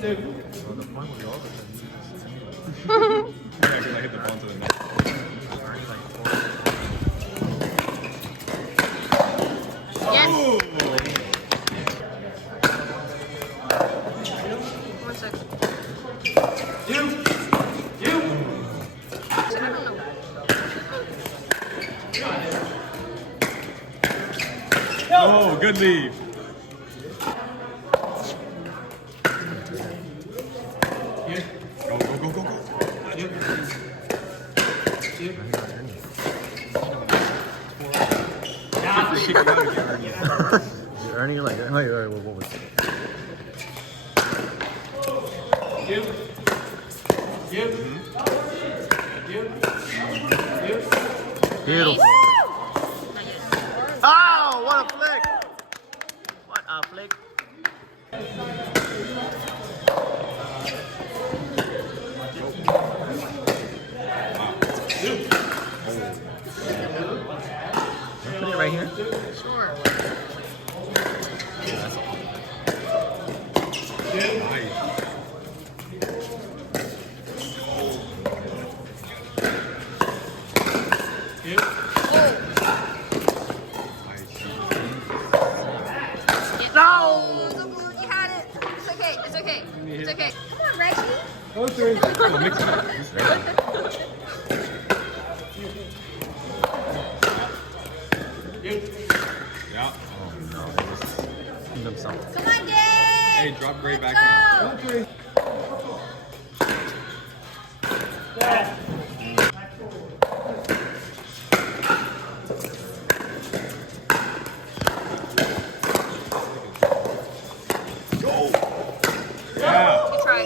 the point was all of it. Yeah, because I hit the ball to the net. Yes. Oh! 1 second. Oh, good lead. Go, go, go, go, go. You're earning it like that. Oh, you're right. What was it? Beautiful. Oh, what a flick! What a flick. Put it right here. Sure. Nice. No! You had it. It's okay. It's okay. It's okay. Come on, Richie. Oh, three. Oh, mix it up. Yeah. Oh no, they just cleaned themselves. Come on, Dave. Hey, drop Gray back in. Yeah. You try.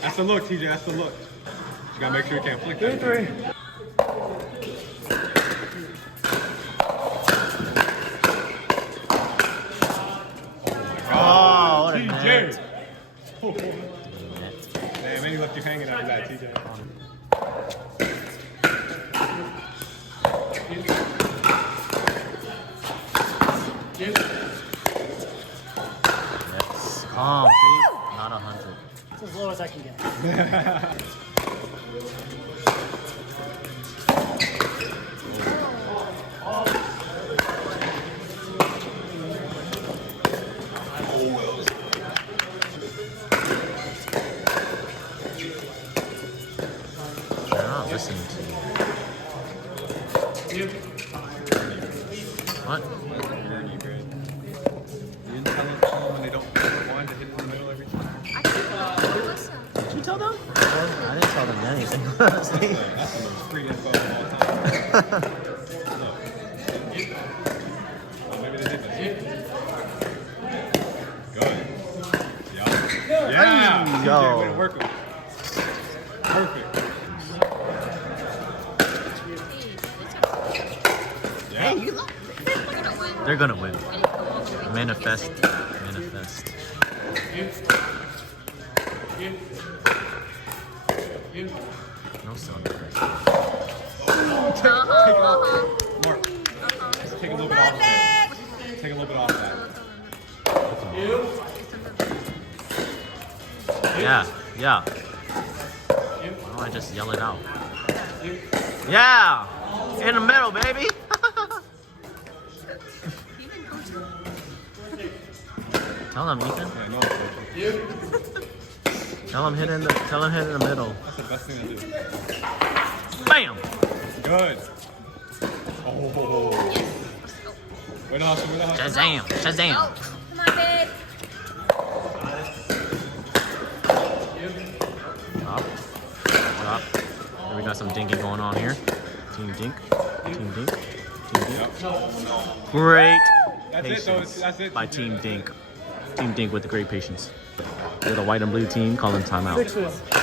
That's the look, TJ. That's the look. You gotta make sure you can't flick that. 3. Oh, what a TJ. net. Damn, man, he left you hanging after that, TJ. Yes. Calm, see? Not 100. It's as low as I can get. They're not listening to you. What? You didn't tell them when they don't want to hit it in the middle every time. I can't listen. Did you tell them? I didn't tell them anything. That's the most free info of all time. Oh, maybe they did this. Good. Yeah. Yeah. Yo. TJ, way to work with. Perfect. Yeah. Hey, you look. They're gonna win. Manifest. Manifest. No sound effects. Take it off. Mark. Take a little bit off that. Take a little bit off that. Yeah, yeah. Why don't I just yell it out? Yeah! In the middle, baby! Tell him, Ethan. Yeah, no, Tell him hit in the middle. that's the best thing to do. Bam! Good. Oh. Way to hustle, way to hustle. Shazam! Shazam! Oh, come on, babe. Drop. Drop. Here we got some dinking going on here. Team Dink. Team Dink. Team Dink. Yep. Great That's it, patience though. That's it. by Team Dink. Team Dink with the great patience. They're the white and blue team calling timeout. Fix this. Make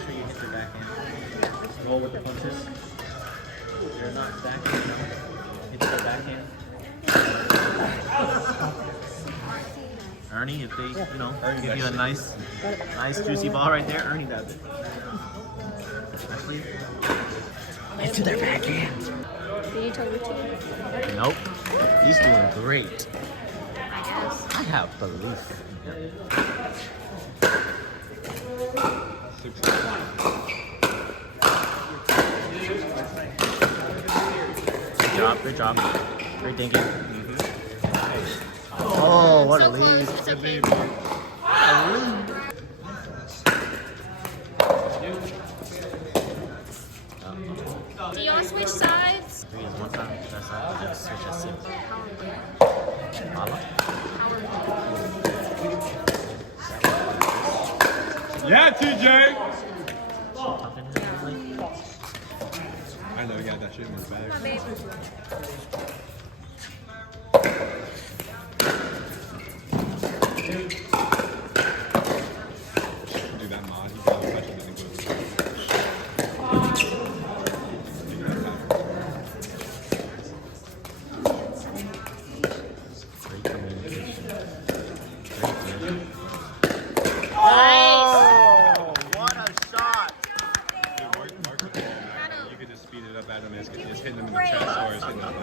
sure you hit your backhand. Roll with the punches. You're not backhand, no. Hit the backhand. Ernie, if they, give you a nice juicy ball right there, Ernie does it. Actually, into their backhand. Did you tell Richie? Nope. He's doing great. I guess. I have belief in him. Good job. Great thinking. Oh, what a So lead. close. It's okay. Do you want to switch sides? 3 is 1 time. That side. Just switch at 6. Mama? Yeah, TJ! Up in here, really? I know, he got that shit in his bag. Come on, babe. Do that mod, he got a question in the good. Great communication. Great vision. Nice. Oh, what a shot! You could just speed it up at him and just hitting him in the chest or just hitting him in the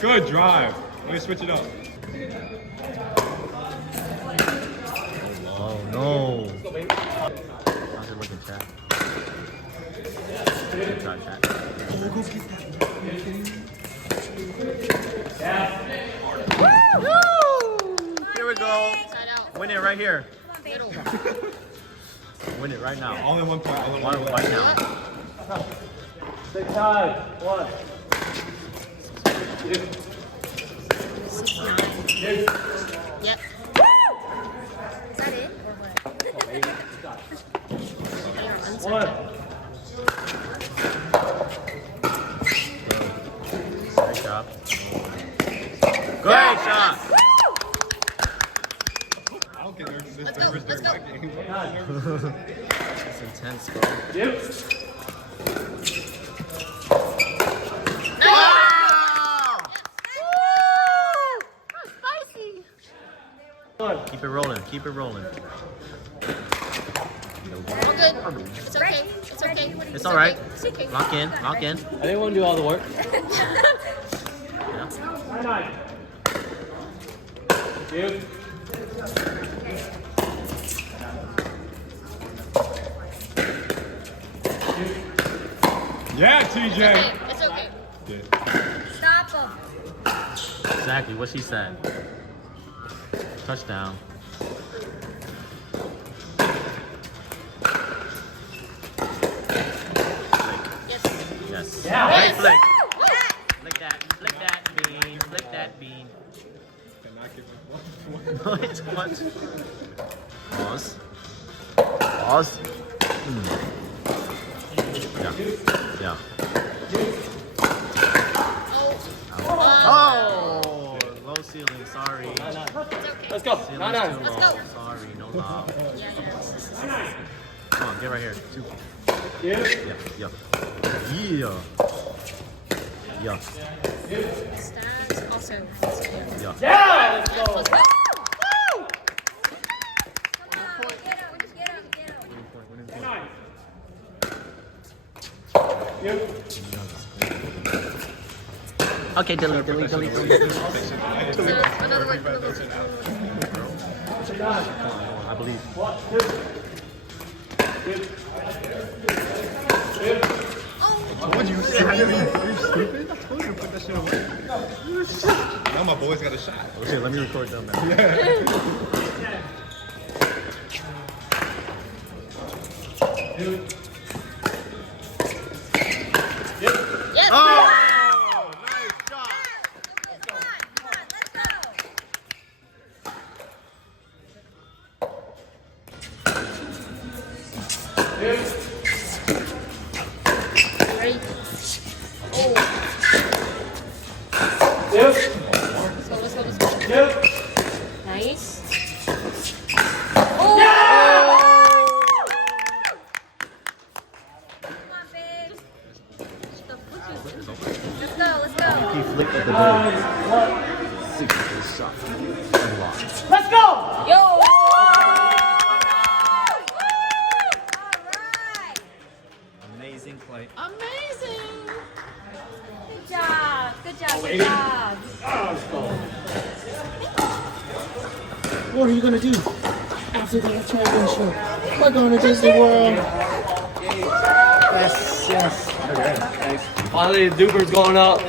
Good drive. Let me switch it up. Oh no! How's it looking, chat? Good job, chat. Here we go. Side out. Win it right here. Middle. Win it right now. All in 1 point. All in 1 point. Right now. 6 tied. 1. 6-9. Yep. Is that it or what? They are 1. Great job. Great shot. I don't get nervous this Let's go, nervous let's during go. my game. It's intense, bro. Yep. Wow! Spicy. 1. Keep it rolling. Keep it rolling. All good. It's okay. It's okay. It's all right. It's okay. Lock in. Lock in. I didn't want to do all the work. Yeah. 9. Yep. Yeah, TJ! It's okay. Yeah. Stop him. Exactly what she said. Touchdown. Yes. Yes. Yeah. Great flick. Woo! Flick that. Flick that bean. Flick that bean. Cannot give him What? Pause. Pause. Yeah. Yeah. Oh! Low ceiling. Sorry. It's okay. Let's go. Ceiling's 9. too Let's low. go. Sorry. No lob. Yeah. Come on. Get right here. 2. Yep. Yeah. Yeah. Yeah. Stats also. Yeah. Yeah. Let's go. Let's go. Woo! Come on, Yep. Okay, delete. Another one. I believe. 1, 2. Yep. What'd you say? Are you stupid? I told you to put that shit away. Now my boys got a shot. Okay, let me record them now. Yep. Yes. Oh! Nice shot! Come on, let's go. Yep. Ready? Yep. Let's go. Yep. Nice. Let's go. He flicked the 1. signature shot. Unlocked. Let's go. Yo! Amazing play. Amazing! What are you gonna do after the championship? We're going to Disney World. Yes, yes. Finally, the Duper's going up.